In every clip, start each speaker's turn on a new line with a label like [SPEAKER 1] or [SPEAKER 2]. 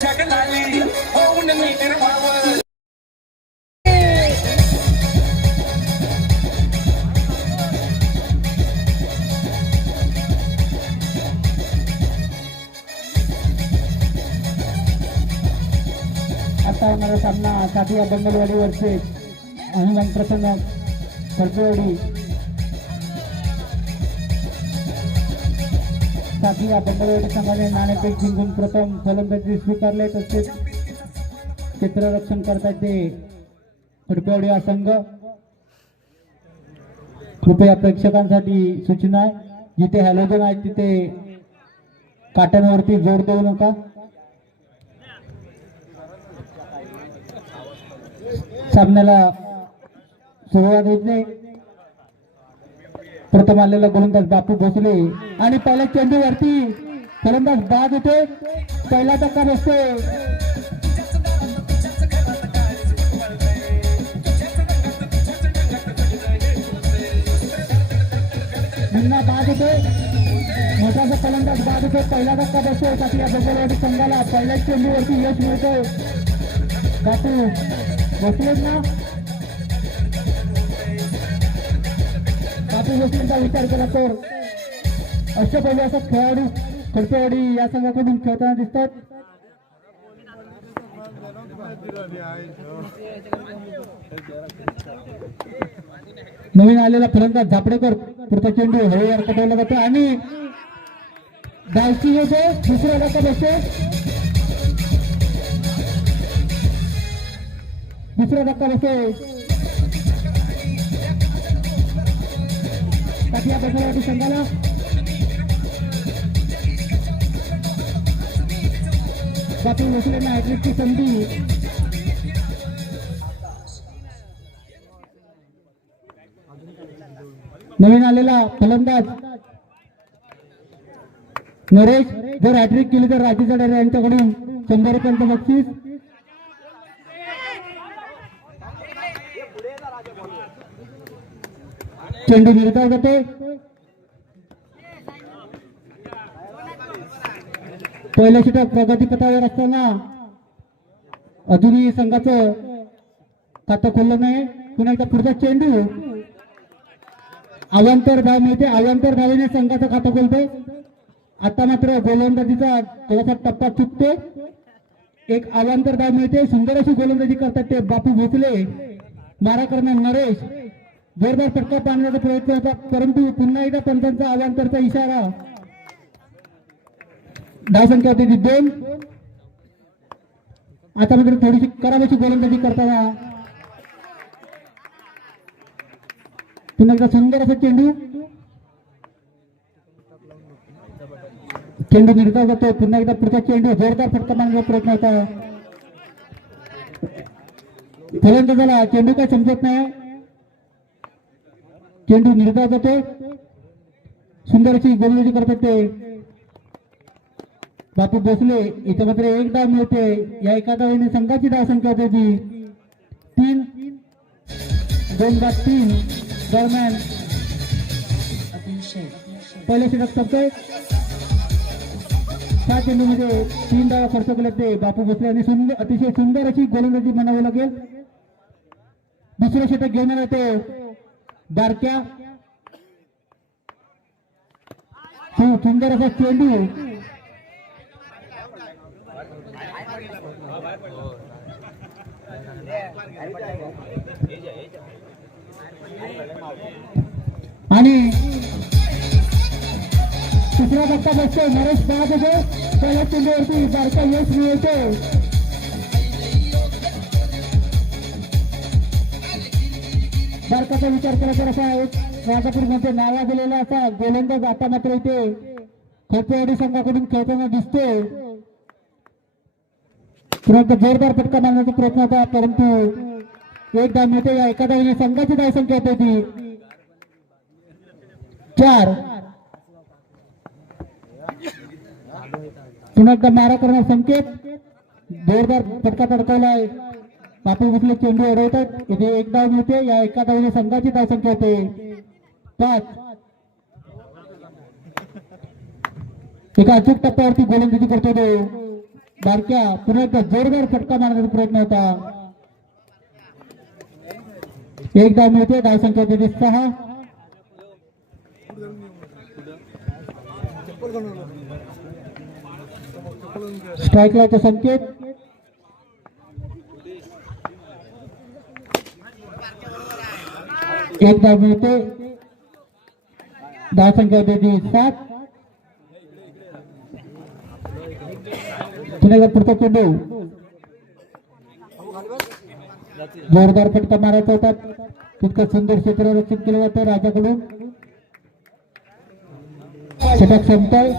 [SPEAKER 1] होऊन
[SPEAKER 2] आता होणारा सामना काटिया बंगलवाडी वरचे हनुमान प्रसन्न साठी या बंगलवाडी संघाने नाणेफेक जिंकून प्रथम फलंदाजी स्वीकारले तसेच क्षेत्ररक्षण करतात ते. फडकवडी हा संघ. कृपया प्रेक्षकांसाठी सूचना आहे. जिथे हॅलोजन आहे तिथे काट्यांवरती जोर देऊ नका. सामन्याला सुरुवात होते प्रथम आलेला गोलंदाज बापू भोसले आणि पहिल्या चेंडूवरती गोलंदाज बाद होते. पहिला धक्का असतो पुन्हा बाद होते. मोठासा फलंदाज बाद होतो. पहिला धक्का बसतो आपल्या बसवल्यावरती संघाला. पहिल्याच चेंडूवरती यश मिळतो बापू भोसलेच ना बापू गोष्टींचा विचार केला तर. अशा पहिले असा खेळाडू खडकेवाडी या संघाकडून खेळताना दिसतात. नवीन आलेला फलंदाज झापडेकर पुढचा चेंडू हवेवर पटवला जातो आणि डायची येतो दुसऱ्या गटात असते दुसऱ्या गटात असते टाकिया बसवण्यासाठी संघाला बापू बसलेला हॅट्रिकची संधी नवीन आलेला फलंदाज नरेश जर हॅट्रिक केली तर राजेश जडेजा यांच्याकडून शंभर रुपयांचं बक्षीस. चेंडू निर्धाव जाते पहिल्या षटक प्रगतीपथावर असताना अजूनही संघाचं खातं खोललं नाही. पुन्हा एकदा पुढचा चेंडू. अवांतर भाव मिळते. अवांतर धावेने संघाचं खातं खोलतो आता मात्र गोलंदाजीचा थोडासा टप्पा चुकतो एक अवांतर भाव मिळते. सुंदर अशी गोलंदाजी करतात ते बापू भोसले मारा करणार नरेश. जोरदार फटका पाहण्याचा प्रयत्न होता परंतु पुन्हा एकदा पंचांचा अवांतरचा इशारा. धावसंख्या होती ती दोन. आता मात्र थोडीशी करावीची गोलंदाजी करताना पुन्हा एकदा सुंदर असा चेंडू. चेंडू निर्धार जातो पुन्हा एकदा पुढचा चेंडू जोरदार फटका मारण्याचा प्रयत्न होता. फलंदाजाला चेंडू काय समजत नाही. चेंडू निर्धाव जातो सुंदर अशी गोलंदाजी करतात ते बापू भोसले इथे मात्र एक डाव मिळते. या एका डावीने संघाची डाव संख्या होते ती. तीन. दोन बाद तीन. दरम्यान. पहिले षटक संपतोय. त्या चेंडूमध्ये तीन डाव खर्च केले ते बापू भोसले आणि सुंदर अतिशय सुंदर अशी गोलंदाजी म्हणावी लागेल. दुसरं षटक घेऊन येणार बारक्या. सु- सुंदर असा चेंडू आणि तिसरा पत्ता बसतो नरेश बाद होतो पहिल्या चेंडूवरती बारका यश मिळतो बारकाचा विचार केला तर असा एक राजापूर नावा दिलेला असा गोलंदाज आता मात्र इथे खोपेवाडी संघाकडून खेळताना दिसतो परंतु जोरदार फटका मारण्याचा प्रयत्न होता परंतु एक धाव मिळते या एका धावीने संघाची धाव संख्या होती चार. पुन्हा एकदा मारा करणार संकेत. जोरदार फटका तडकवलाय बापू गुटले चेंडू अडवतात. इथे एक धाव मिळते. या एका धावने संघाची धाव संख्या होते. पाच. एका अचूक टप्प्यावरती गोलंदाजी करतो तो. बारक्या पुन्हा एकदा जोरदार फटका मारण्याचा प्रयत्न होता. एक धाव मिळते. धाव संख्या होते सहा. स्ट्राईक लावतो संकेत. एक धाव मिळते. धावसंख्या संख्या सात. पुन्हा पुढचा चेंडू जोरदार फटका मारायचा होता. तितकं सुंदर क्षेत्ररक्षण केलं जातं राजाकडून. षटक संपतंय.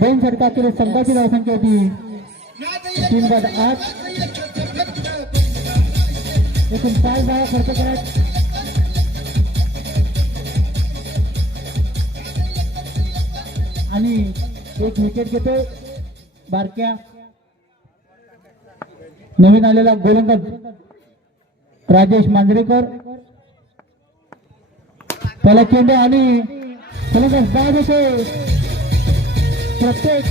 [SPEAKER 2] दोन षटकातील केले संघाची धावसंख्या होती. तीन गट आठ. एकूण पाच धावा खर्च करत. आणि एक विकेट घेतो. बारक्या. नवीन आलेला गोलंदाज. राजेश मांजरेकर. त्याला चेंडू आणि फलंदाज बाद होते प्रत्येक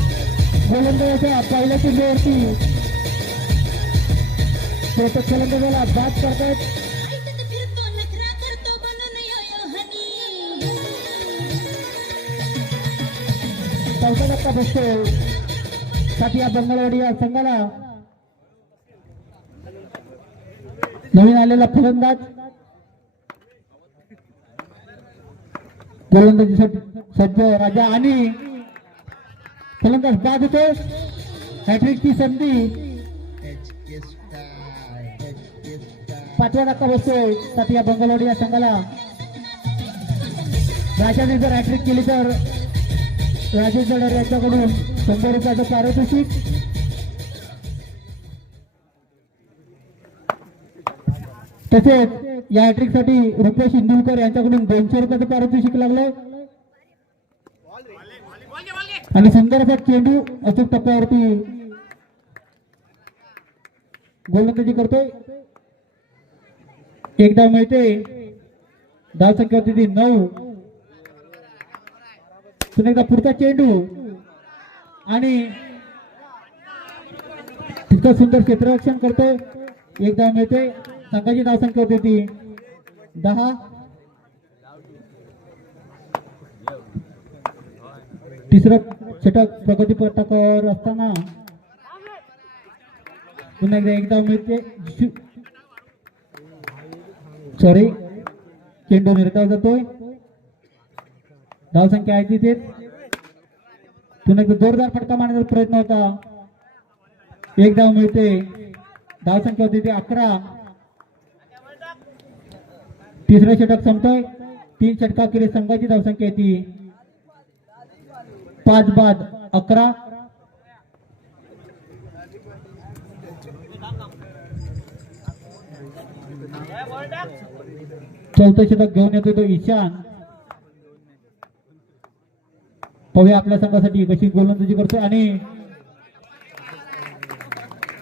[SPEAKER 2] गोलंदाजाच्या पहिल्या चेंडूवरती प्रत्येक फलंदाजाला बाद करतायत चौथा धक्का बसतो साठी या या संघाला. नवीन आलेला फलंदाज. गोलंदाजीसाठी सज्ज राजा आणि फलंदाज बाद होतो हॅट्रिकची संधी. पाचवा धक्का बसतोयसाठी या बंगालवाडी या संघाला राजाने जर हॅट्रिक केली तर राजेश जडर यांच्याकडून शंभर रुपयाचं पारितोषिक. तसेच या हॅट्रिकसाठी रुपेश इंदुलकर यांच्याकडून दोनशे रुपयाचं पारितोषिक लागलंय. आणि सुंदर असा चेंडू अचूक टप्प्यावरती गोलंदाजी करतोय. एकदा मिळते धाव संख्या होती ती नऊ. पुन्हा एकदा पुढचा चेंडू. आणि तितकं सुंदर क्षेत्ररक्षण करतोय. एकदा मिळते संघाची दहा संख्या होती ती. दहा. तिसरं षटक प्रगती पथकावर असताना पुन्हा एकदा एकदा मिळते सॉरी चेंडू निर्धाव जातोय. धाव संख्या आहे तिथेच. पुन्हा जोरदार फटका मारण्याचा प्रयत्न होता. एक धाव मिळते. धाव संख्या होती ती अकरा. तिसरं षटक संपतोय. तीन षटका केली संघाची धावसंख्या येते ती. पाच बाद अकरा. चौथं षटक घेऊन येतो तो ईशान. पाहूया आपल्या संघासाठी कशी गोलंदाजी करतोय आणि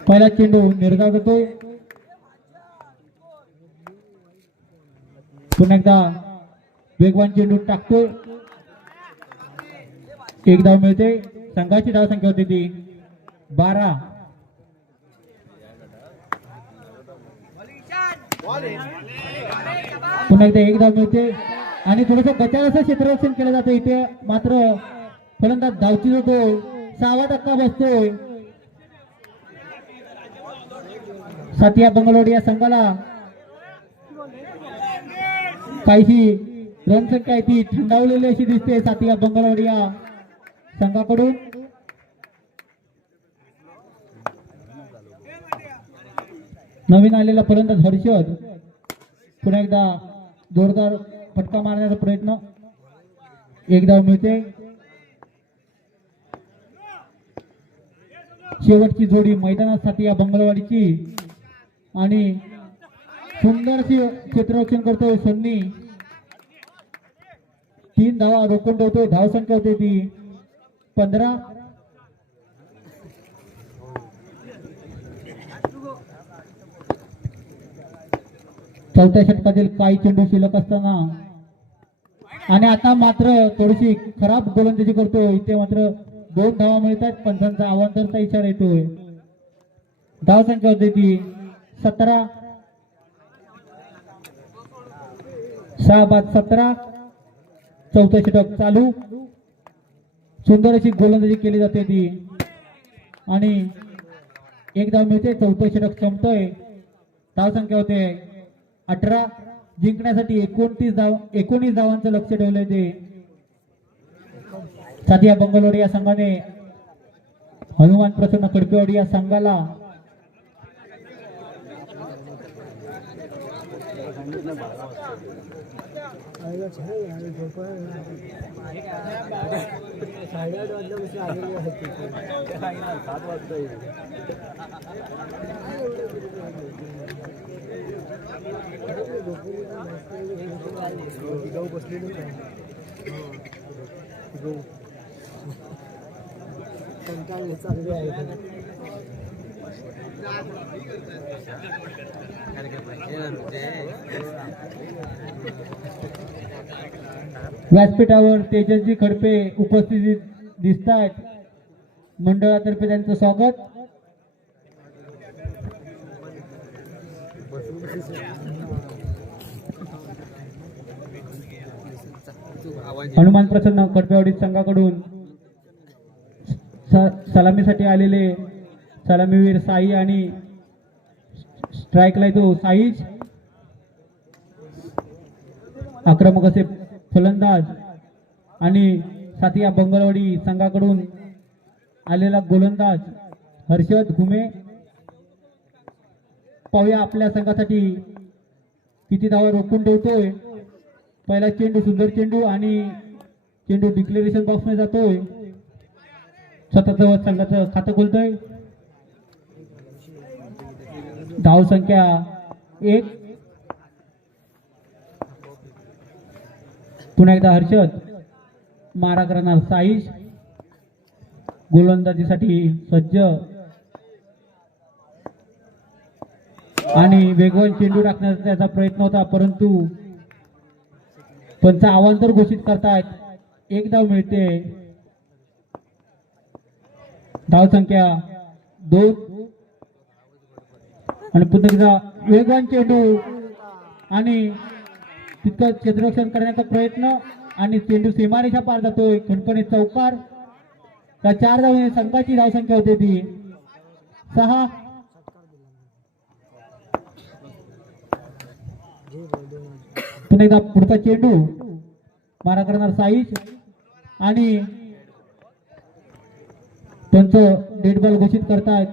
[SPEAKER 2] पहिला चेंडू निर्धाव करतोय पुन्हा एकदा वेगवान चेंडू टाकतोय. एक धाव मिळते. संघाची धाव संख्या होती ती बारा. पुन्हा एकदा एक धाव मिळते. आणि थोडस बचाव क्षेत्ररक्षण केलं जातं इथे. मात्र फलंदाज धावची होतोय. सहावा धक्का बसतोय. सातिया बंगलोड या संघाला काहीशी रनसंख्या आहे ती थंडावलेली अशी दिसते सातिया बंगलोड या संघाकडून. नवीन आलेला फलंदाज हर्षद. पुन्हा एकदा जोरदार फटका मारण्याचा प्रयत्न. एक धाव मिळते. शेवटची जोडी मैदानासाठी या बंगलवाडीची. आणि सुंदरशी क्षेत्ररक्षण करतोय सन्नी. तीन धावा रोखून ठेवतो धाव संख्या होते ती पंधरा. चौथ्या षटकातील काही चेंडू शिल्लक असताना. आणि आता मात्र थोडीशी खराब गोलंदाजी करतोय. इथे मात्र दोन धावा मिळतात. पंचांचा अवांतरचा इशारा येतोय. धाव संख्या होती ती सतरा. सहा बाद सतरा. चौथा षटक चालू. सुंदर अशी गोलंदाजी केली जाते ती. आणि एक धाव मिळते. चौथं षटक संपतोय. धाव संख्या होते अठरा जिंकण्यासाठी एकोणतीस धाव एकोणीस धावांचं लक्ष ठेवलंय ते. साधिया बंगलोर या संघाने हनुमान प्रसन्न कडकेवाडी या संघाला व्यासपीठावर तेजस्वी खडपे उपस्थित दिसत आहेत मंडळातर्फे त्यांचं स्वागत. हनुमान प्रसन्न खडपेवाडी संघाकडून स- सलामीसाठी आलेले सलामीवीर साई आणि स्ट्राईकला येतो. साईज आक्रमक असे फलंदाज आणि सातिया बंगलवाडी संघाकडून आलेला गोलंदाज हर्षद घुमे. पाहूया आपल्या संघासाठी किती धावा रोखून ठेवतोय. पहिला चेंडू सुंदर चेंडू आणि चेंडू डिक्लेरेशन बॉक्समध्ये जातोय. स्वतःच संघाचं खातं खोलतोय. धाव संख्या एक. पुन्हा एकदा हर्षद. मारा करणार साईश गोलंदाजीसाठी सज्ज. आणि वेगवान चेंडू टाकण्याचा त्याचा प्रयत्न होता परंतु पंच अवांतर घोषित करतायत. एक धाव मिळते. धाव संख्या दोन. आणि पुन्हा एकदा वेगवान चेंडू. आणि तितकं क्षेत्ररक्षण करण्याचा प्रयत्न आणि चेंडू सीमारेषा पार जातोय. खणखणीत चौकार. त्या चार धाव संघाची धावसंख्या होते ती. सहा. पुन्हा एकदा पुढचा चेंडू. मारा करणार साईश आणि त्यांचं डेड बॉल घोषित करतायत.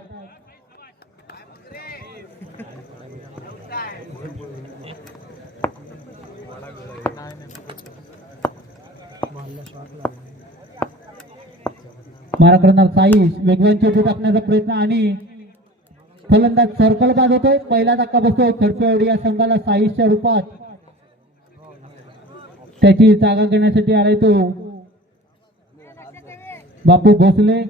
[SPEAKER 2] मारा करणार साईश वेगवान चेंडू टाकण्याचा प्रयत्न आणि फलंदाज सर्कल बाद होतोय. पहिला धक्का बसतोय. खडपेवाडी या संघाला साईशच्या रूपात. त्याची जागा घेण्यासाठी आलाय तो. बापू भोसले.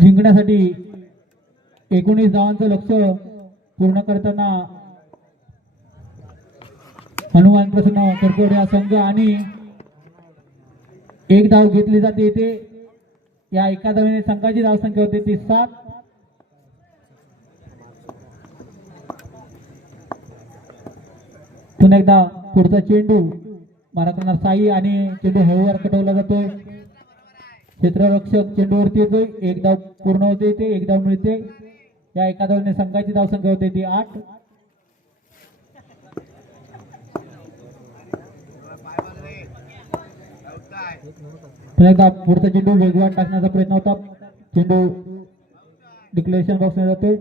[SPEAKER 2] जिंकण्यासाठी एकोणीस धावांचं लक्ष पूर्ण करताना हनुमान प्रसन्न करकोड संघ आणि एक धाव घेतली जाते इथे. या एका धावेने संघाची धावसंख्या होते ती सात. पुन्हा एकदा पुढचा चेंडू मारा करणार साई आणि चेंडू हळूवर कटवला जातोय. क्षेत्ररक्षक चेंडूवरती येतोय. एक धाव पूर्ण होते ते एक धाव मिळते. या एका धावने संघाची धावसंख्या होते ती आठ. पुन्हा पुढचा चेंडू वेगवान टाकण्याचा प्रयत्न होता. चेंडू डिक्लेरेशन बॉक्समध्ये जातोय.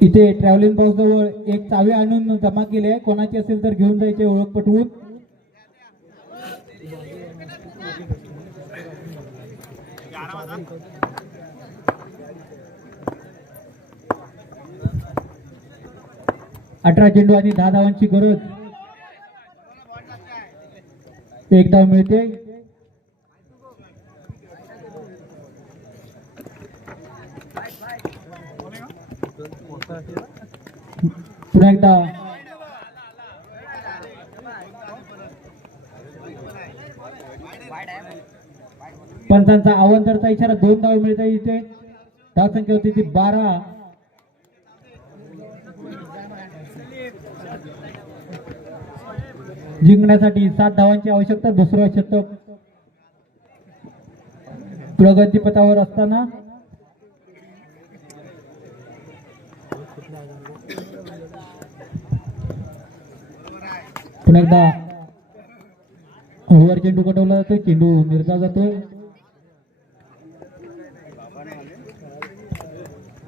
[SPEAKER 2] इथे ट्रॅव्हलिंग बॉक्स जवळ एक चावी आणून जमा केली आहे. कोणाची असेल तर घेऊन जायचे ओळख पटवून अठरा चेंडू आणि दहा धावांची गरज. एक धाव मिळते. पुन्हा एकदा. पंचांचा आव्हान इशारा दोन धाव मिळते इथे. धाव संख्या होती ती बारा. जिंकण्यासाठी सात धावांची आवश्यकता दुसरं षटक प्रगतीपथावर असताना. पुन्हा एकदा हळूवार चेंडू कटवला जातोय चेंडू निर्धाव जातोय.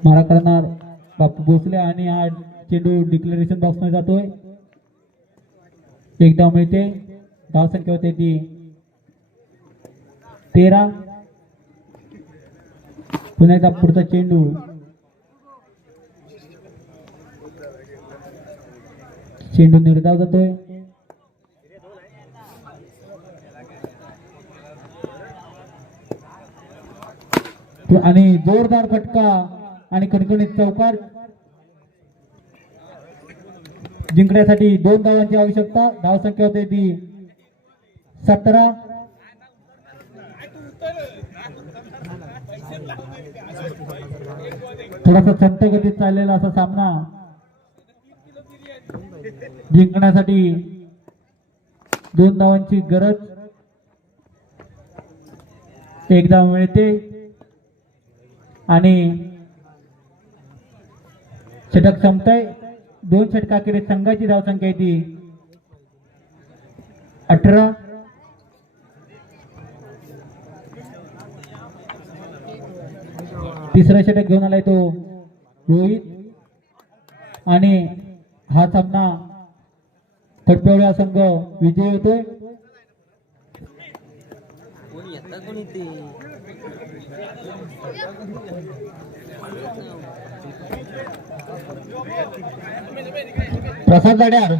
[SPEAKER 2] मारा करणार बापू भोसले आणि हा चेंडू डिक्लेरेशन बॉक्समध्ये जातोय. एक धाव मिळते धाव संख्या होते ती. तेरा. पुन्हा एकदा पुढचा चेंडू. चेंडू निर्धाव जातोय. आणि जोरदार फटका आणि कणकणीत चौकार. जिंकण्यासाठी दोन धावांची आवश्यकता. धाव संख्या होते ती सतरा. थोडासा संत गतीत चाललेला असा सामना जिंकण्यासाठी दोन धावांची गरज एक धाव मिळते. आणि षटक संपतय. दोन षटकाखेरीज संघाची धावसंख्या येते अठरा. तिसरा षटक घेऊन आलाय तो रोहित. आणि हा सामना खटपवळा संघ विजयी होतोय. प्रसाद जाड्यार